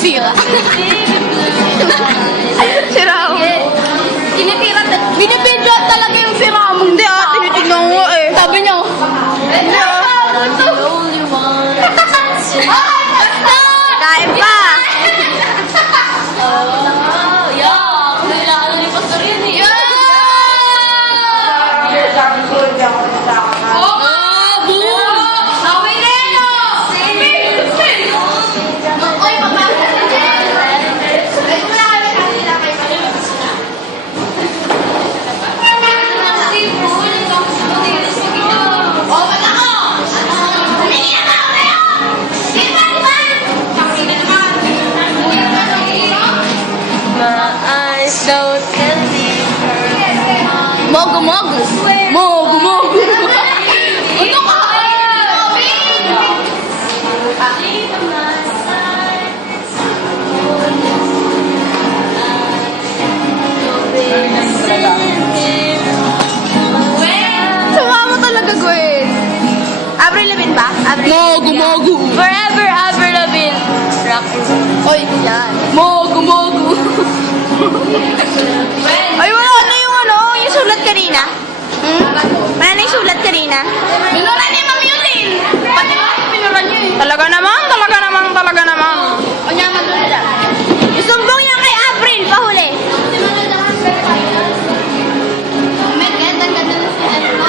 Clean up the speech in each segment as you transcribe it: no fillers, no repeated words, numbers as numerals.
Sinisira. Sira mo. Tinitira. Binibidyo talaga yung sira mo. Hindi tinitignan ko eh. Sabi niyo. Kain pa. Mogo, mogo. Mogo, mogo. Ito ka. Sumama talaga, Gwen. Avril Lavigne ba? Mogo, mogo. Forever Avril Lavigne. Rock and roll. Oy, yan. Mogo, mogo. Ay, wala na yung yung sulat kanina. Wala na yung sulat kanina. Binura ni Ma'am Yulin. Pati binura niyo eh. Talaga naman. O niya, magdula dyan. Isumbong yan kay Avril, pahuli.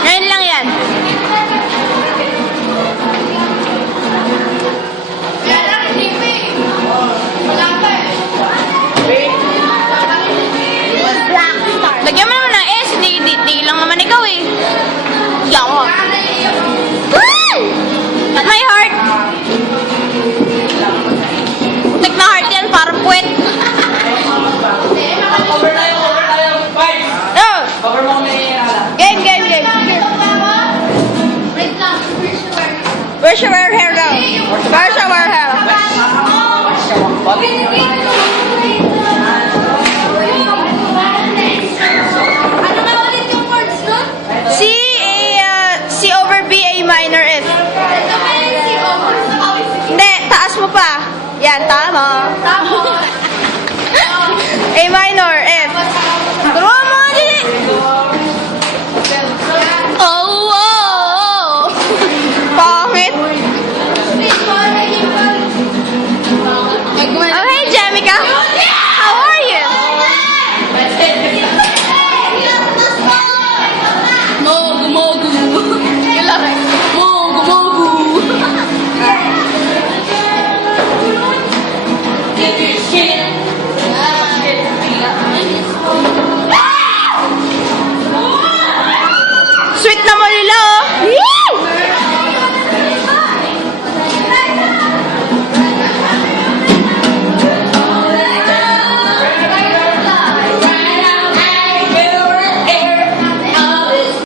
Ngayon lang yan. Kaya lang, hindi pa eh. Wala pa eh. Black Star. Lagyan mo naman ng S. Di lang naman ikaw eh. Yawa. At my heart. Putik na heart yan, parang puwet. Over tayo. Fight! Oh, Cover mo kami. game. Where's your hair go? Where's your hair? Ano nga ulit yung chords nun? C over B, A minor, F. Ito ba yung si Omar sa kawis? Hindi, taas mo pa. Yan, tama.